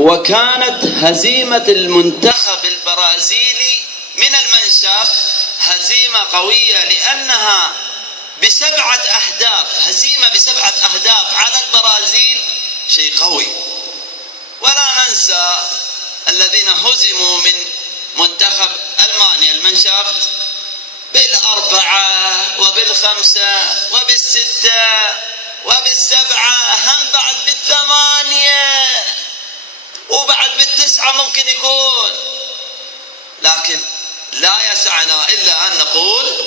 وكانت هزيمة المنتخب البرازيلي من المنشأ هزيمة قوية، لأنها ب7 أهداف، هزيمة ب7 أهداف على البرازيل شيء قوي. ولا ننسى الذين هزموا من منتخب ألمانيا المنشافت بال4 وبال5 وبال6 وبال7، هم بعد بال8 وبعد بال9 ممكن يكون. لكن لا يسعنا إلا أن نقول